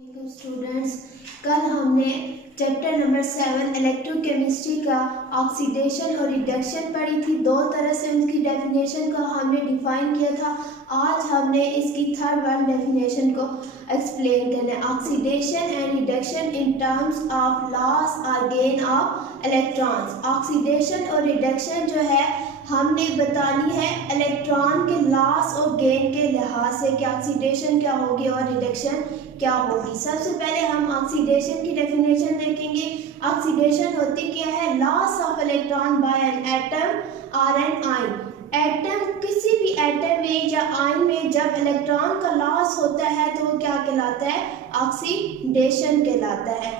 Students, कल हमने chapter number 7 electrochemistry का ऑक्सीडेशन और रिडक्शन पढ़ी थी। दो तरह से उसकी डेफिनेशन को हमने डिफाइन किया था। आज हमने इसकी थर्ड वन डेफिनेशन को एक्सप्लेन करना है। Oxidation and reduction in terms of loss और गेन ऑफ इलेक्ट्रॉन्स। ऑक्सीडेशन और रिडक्शन जो है हमने बतानी है इलेक्ट्रॉन के लॉस और गेन के लिहाज से कि ऑक्सीडेशन क्या होगी और रिडक्शन क्या होगी। सबसे पहले हम ऑक्सीडेशन की डेफिनेशन देखेंगे। ऑक्सीडेशन होती क्या है? Loss of electron by an atom और एन आयन। एटम, किसी भी एटम में या आयन में जब इलेक्ट्रॉन का लॉस होता है तो वो क्या कहलाता है? ऑक्सीडेशन कहलाता है।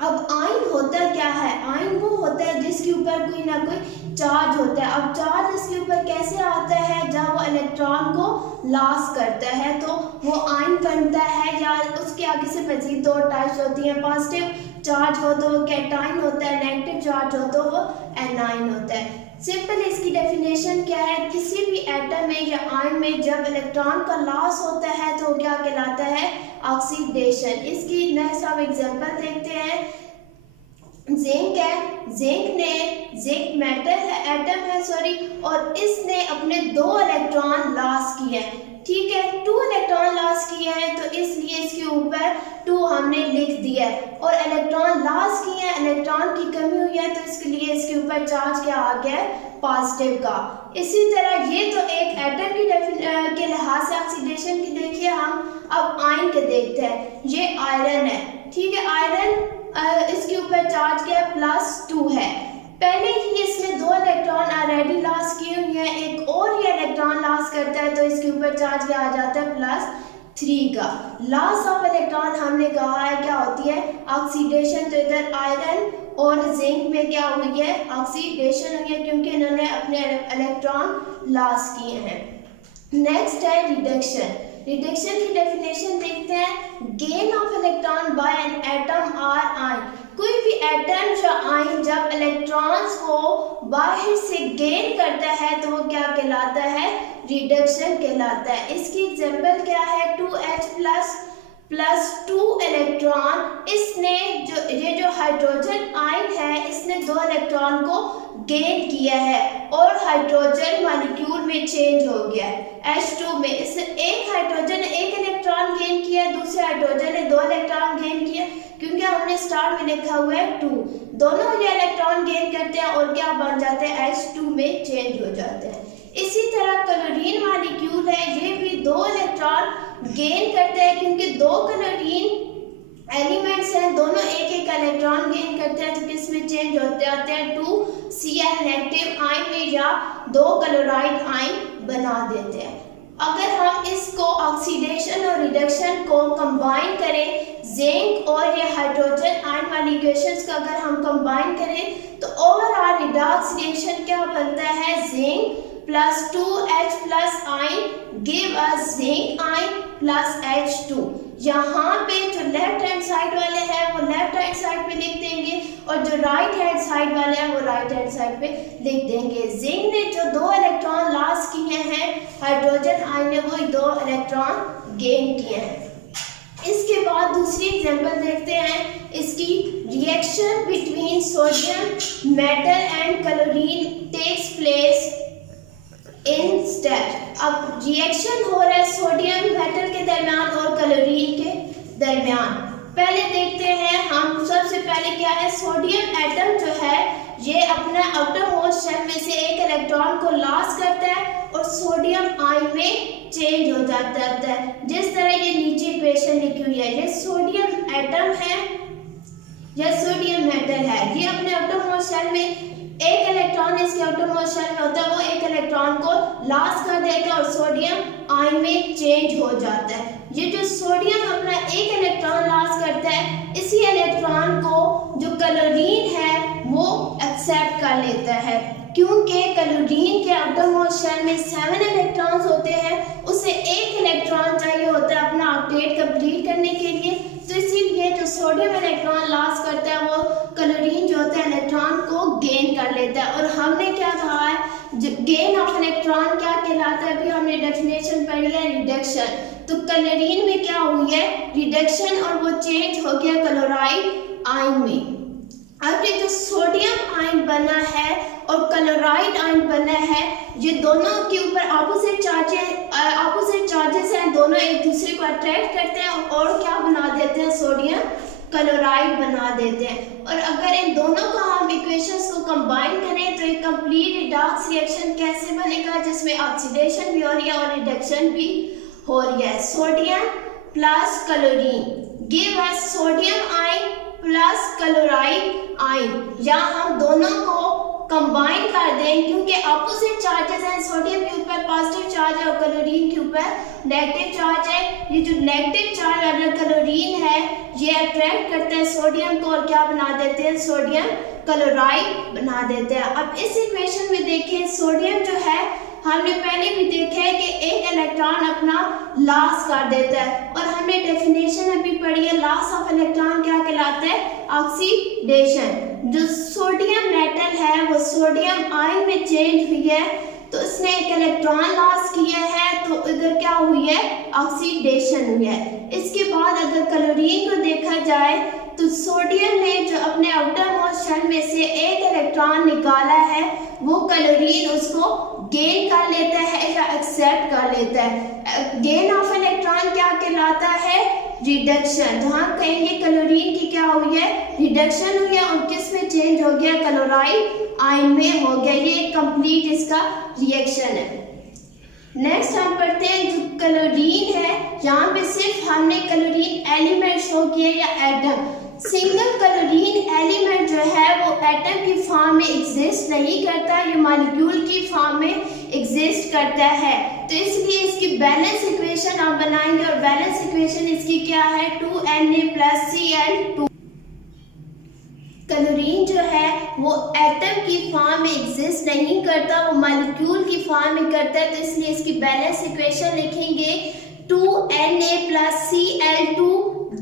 अब आयन होता क्या है? आयन वो होता है जिसके ऊपर कोई ना कोई चार्ज होता है। अब चार्ज इसके ऊपर कैसे आता है? जब वो इलेक्ट्रॉन को लॉस करता है तो वो आयन बनता है, या उसके आगे से मजीद दो टाइप्स होती हैं। पॉजिटिव चार्ज हो तो वो कैटायन होता है, नेगेटिव चार्ज हो तो वो एनायन होता है। सिंपल इसकी डेफिनेशन क्या है? किसी भी एटम में या आयन में जब इलेक्ट्रॉन का लॉस होता है तो क्या कहलाता है? ऑक्सीडेशन। इसकी नेक्स्ट हम एग्जांपल देखते हैं। जिंक है, जिंक मेटल है, एटम है सॉरी, और इसने अपने दो इलेक्ट्रॉन लॉस किए हैं। ठीक है, 2 इलेक्ट्रॉन लॉस किए हैं तो इसलिए इसके ऊपर 2 हमने लिख दिया है। और इलेक्ट्रॉन लॉस किए हैं, इलेक्ट्रॉन की कमी हुई है तो इसके लिए इसके ऊपर चार्ज क्या आ गया है? पॉजिटिव का। इसी तरह ये तो एक एटम की के लिहाज से ऑक्सीडेशन की देखिए हम। अब आयन के देखते हैं। ये आयरन है, ठीक है, आयरन इसके ऊपर चार्ज क्या है? +2 है। पहले ही इसने 2 इलेक्ट्रॉन ऑलरेडी लॉस किए हुए हैं, एक और ये इलेक्ट्रॉन लॉस करता है तो इसके ऊपर चार्ज क्या आ जाता है? +3 का। लॉस ऑफ इलेक्ट्रॉन हमने कहा है क्या होती है? ऑक्सीडेशन। तो इधर आयरन और जिंक में क्या हुई है? ऑक्सीडेशन हुई है, क्योंकि इन्होंने अपने इलेक्ट्रॉन लॉस किए हैं। नेक्स्ट है रिडक्शन। रिडक्शन की डेफिनेशन देखते हैं। Gain of electron by an atom और आयन। कोई भी एटम या आयन जब इलेक्ट्रॉन्स को बाहर से गेन करता है तो वो क्या कहलाता है? रिडक्शन कहलाता है। इसकी एग्जांपल क्या है? 2H प्लस 2 इलेक्ट्रॉन, इसने जो हाइड्रोजन आयन है इसने 2 इलेक्ट्रॉन को गेन किया है और हाइड्रोजन मॉलिक्यूल में चेंज हो गया है H2 में। इसने एक हाइड्रोजन ने 1 इलेक्ट्रॉन गेन किया, दूसरे हाइड्रोजन ने 2 इलेक्ट्रॉन गेन किया, क्योंकि हमने स्टार में लिखा हुआ है 2। दोनों ये इलेक्ट्रॉन गेन करते हैं और क्या बन जाते हैं? H2 में चेंज हो जाते हैं। इसी तरह क्लोरीन मॉलिक्यूल है, ये भी 2 इलेक्ट्रॉन गेन करते हैं, क्योंकि 2 क्लोरीन एलिमेंट्स हैं, दोनों एक इलेक्ट्रॉन गेन करते हैं तो किस में चेंज होते आते हैं? 2Cl नेगेटिव आयन में, या 2 क्लोराइड आयन बना देते हैं। अगर हम इसको ऑक्सीडेशन और रिडक्शन को कंबाइन करें, जिंक और ये हाइड्रोजन आयन वाली इक्वेशंस को अगर हम कंबाइन करें तो ओवरऑल रिडॉक्स रिएक्शन क्या बनता है? Zinc plus 2H plus ion give us zinc ion plus H2। यहाँ पे जो लेफ्ट हैंड साइड वाले हैं वो लेफ्ट हैंड साइड पे लिख देंगे और जो राइट हैंड साइड वाले हैं वो राइट हैंड साइड पे लिख देंगे। जिंक ने जो 2 इलेक्ट्रॉन लॉस किए हैं, हाइड्रोजन आयन ने वो 2 इलेक्ट्रॉन गेन किए हैं। इसके बाद दूसरी एग्जांपल देखते हैं। इसकी reaction between sodium metal and chlorine takes place in step. अब रिएक्शन हो रहा है सोडियम मेटल के दरमियान और क्लोरीन के दरमियान। पहले देखते हैं हम। सबसे पहले क्या है? सोडियम एटम जो है ये अपना आउटर मोस्ट शेल में से एक इलेक्ट्रॉन को लॉस करता है और सोडियम आयन में चेंज हो जाता है। जिस तरह ये नीचे इक्वेशन लिखी हुई है, ये सोडियम एटम है या सोडियम मेटल है, ये अपने आउटर मोस्ट शेल में एक इलेक्ट्रॉन इसके आउटर मोस्ट शेल में होता है, वो एक इलेक्ट्रॉन को लॉस कर देगा और सोडियम आयन में चेंज हो जाता है। ये जो सोडियम अपना एक इलेक्ट्रॉन लॉस करता है, इसी इलेक्ट्रॉन को जो क्लोरीन है वो एक्सेप्ट कर लेता है, क्योंकि क्लोरीन के आउटर मोस्ट शेल में 7 इलेक्ट्रॉन्स होते हैं, उसे एक इलेक्ट्रॉन चाहिए होता है अपना ऑक्टेट कंप्लीट करने के लिए। तो इसीलिए जो सोडियम इलेक्ट्रॉन लॉस करता है वो क्लोरीन जो होता है इलेक्ट्रॉन को गेन कर लेता है। और हमने क्या कहा है, गेन ऑफ इलेक्ट्रॉन क्या कहलाता है, अभी हमने डेफिनेशन पढ़ी है रिडक्शन। तो क्लोरीन में क्या हुई है, रिडक्शन, और वो चेंज हो गया क्लोराइड आयन में। अब ये जो सोडियम आयन बना है और क्लोराइड आयन बना है, ये दोनों के ऊपर ऑपोजिट चार्जेस हैं, दोनों एक दूसरे को अट्रैक्ट करते हैं और क्या बना देते हैं, सोडियम क्लोराइड बना देते हैं। और अगर इन दोनों का हम इक्वेशंस को कंबाइन करें तो एक कंप्लीट रिडॉक्स रिएक्शन कैसे बनेगा, जिसमें ऑक्सीडेशन भी हो रही है और रिडक्शन भी हो रही है। Sodium plus chlorine give us sodium ion plus chloride ion, या हम दोनों को कंबाइन कर दें क्योंकि अपोजिट चार्जेस हैं, सोडियम के ऊपर पॉजिटिव चार्ज है और क्लोरीन के ऊपर नेगेटिव चार्ज है। ये जो नेगेटिव चार्ज वाला क्लोरीन है ये अट्रैक्ट करते हैं सोडियम को और क्या बना देते हैं, सोडियम क्लोराइड बना देते हैं। अब इस इक्वेशन में देखें, सोडियम जो है हमने पहले भी देखा है कि एक इलेक्ट्रॉन अपना लॉस कर देता है, और हमने डेफिनेशन अभी पढ़ी है, लॉस ऑफ इलेक्ट्रॉन क्या कहलाता है, ऑक्सीडेशन। जो सोडियम मेटल है वो सोडियम आयन में चेंज हुई है, तो उसने एक इलेक्ट्रॉन लॉस किया है, तो इधर क्या हुई है, ऑक्सीडेशन हुई है। इसके बाद अगर क्लोरीन को देखा जाए तो सोडियम ने जो अपने आउटर मोस्ट शेल में से एक इलेक्ट्रॉन निकाला है, वो क्लोरीन उसको गेन कर लेता है या एक्सेप्ट कर लेता है। गेन ऑफ इलेक्ट्रॉन क्या कहलाता है, रिडक्शन। जहाँ कहेंगे क्लोरीन की क्या हुई है, रिडक्शन हुई है, और किस में चेंज हो गया, क्लोराइड आयन में हो गया। ये कंप्लीट इसका रिएक्शन है। नेक्स्ट हम पढ़ते हैं जो क्लोरीन है, यहाँ पे सिर्फ हमने क्लोरीन एलिमेंट शो किया या एटम। सिंगल क्लोरीन एलिमेंट जो है वो एटम की फॉर्म में एग्जिस्ट नहीं करता, ये मॉलिक्यूल की फॉर्म में एग्जिस्ट करता है। तो इसलिए इसकी बैलेंस इक्वेशन हम बनाएंगे, और बैलेंस इक्वेशन इसकी क्या है, 2Na+Cl2। क्लोरीन जो है वो एटम की फॉर्म में एग्जिस्ट नहीं करता, वो मॉलिक्यूल की फॉर्म में करता है। तो इसलिए इसकी बैलेंस इक्वेशन लिखेंगे 2Na+Cl2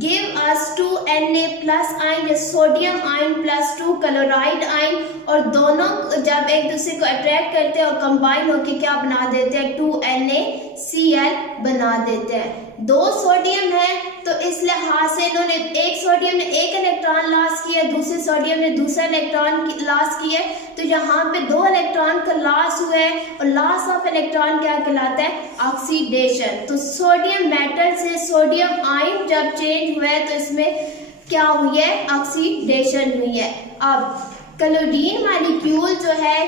give us 2Na+ ion, sodium ion plus 2 chloride ion, और दोनों जब एक दूसरे को अट्रैक्ट करते हैं और कंबाइन होकर क्या बना देते हैं, 2NaCl बना देते हैं। दो सोडियम है तो इस लिहाज से इन्होंने, एक सोडियम ने एक इलेक्ट्रॉन लॉस किया, दूसरे सोडियम ने दूसरा इलेक्ट्रॉन लॉस किया, तो यहाँ पे दो इलेक्ट्रॉन का लॉस हुआ है, और लॉस ऑफ इलेक्ट्रॉन क्या कहलाता है, ऑक्सीडेशन। तो सोडियम मेटल से सोडियम आयन जब चेंज हुआ है तो इसमें क्या हुई है, ऑक्सीडेशन हुई है। अब क्लोरीन मॉलिक्यूल जो है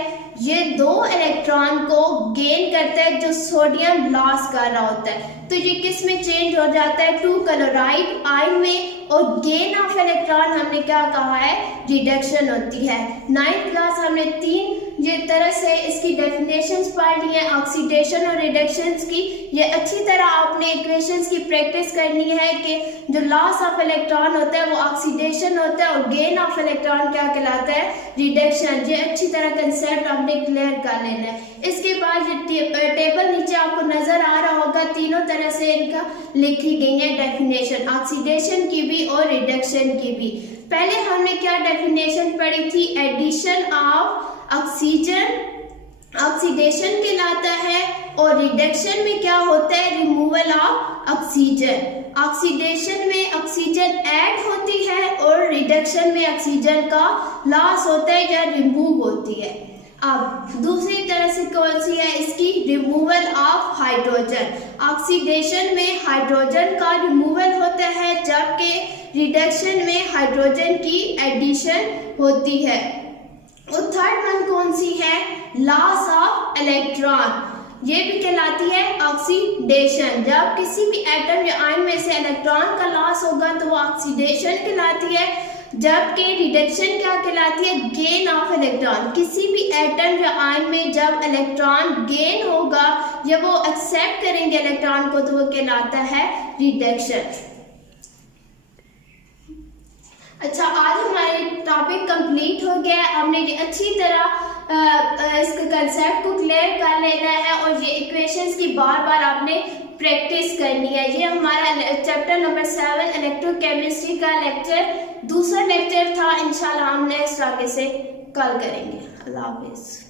ये दो इलेक्ट्रॉन को गेन करता है जो सोडियम लॉस कर रहा होता है, तो ये किस में चेंज हो जाता है, 2 क्लोराइड आयन में, और गेन ऑफ इलेक्ट्रॉन हमने क्या कहा है, रिडक्शन होती है। 9th क्लास हमने 3 ये तरह से इसकी डेफिनेशंस पढ़ ली है ऑक्सीडेशन और रिडक्शंस की। ये अच्छी तरह आपने इक्वेशंस की प्रैक्टिस करनी है कि जो लॉस ऑफ इलेक्ट्रॉन होता है वो ऑक्सीडेशन होता है, और गेन ऑफ इलेक्ट्रॉन क्या कहलाता है, रिडक्शन। ये अच्छी तरह कंसेप्ट आपने क्लियर कर लेना है। इसके बाद ये टेबल नीचे आपको नजर आ रहा होगा, तीनों तरह से इनका लिखी गई है डेफिनेशन, ऑक्सीडेशन की भी और रिडक्शन की भी। पहले हमने क्या डेफिनेशन पढ़ी थी, एडिशन ऑफ ऑक्सीजन ऑक्सीडेशन कहलाता है, और रिडक्शन में क्या होता है, रिमूवल ऑफ ऑक्सीजन। ऑक्सीडेशन में ऑक्सीजन ऐड होती है और रिडक्शन में ऑक्सीजन का लॉस होता है या रिमूव होती है। अब दूसरी तरह से कौन सी है इसकी, रिमूवल ऑफ हाइड्रोजन। ऑक्सीडेशन में हाइड्रोजन का रिमूवल होता है, जबकि रिडक्शन में हाइड्रोजन की एडिशन होती है। और थर्ड वन कौन सी है, लॉस ऑफ इलेक्ट्रॉन। ये भी कहलाती है ऑक्सीडेशन। जब किसी भी एटम या आयन में से इलेक्ट्रॉन का लॉस होगा तो वो ऑक्सीडेशन कहलाती है, जबकि रिडक्शन क्या कहलाती है, गेन ऑफ इलेक्ट्रॉन। किसी भी एटम या आयन में जब इलेक्ट्रॉन गेन होगा या वो एक्सेप्ट करेंगे इलेक्ट्रॉन को तो वो कहलाता है रिडक्शन। अच्छा, आज हमारे टॉपिक कंप्लीट हो गया। हमने अच्छी तरह इसके कंसेप्ट को क्लियर कर लेना है और ये इक्वेशंस की बार बार आपने प्रैक्टिस करनी है। ये हमारा चैप्टर नंबर 7 इलेक्ट्रोकेमिस्ट्री का दूसरा लेक्चर था। इंशाल्लाह हम नेक्स्ट आगे से कल करेंगे। अल्लाह हाफिज़।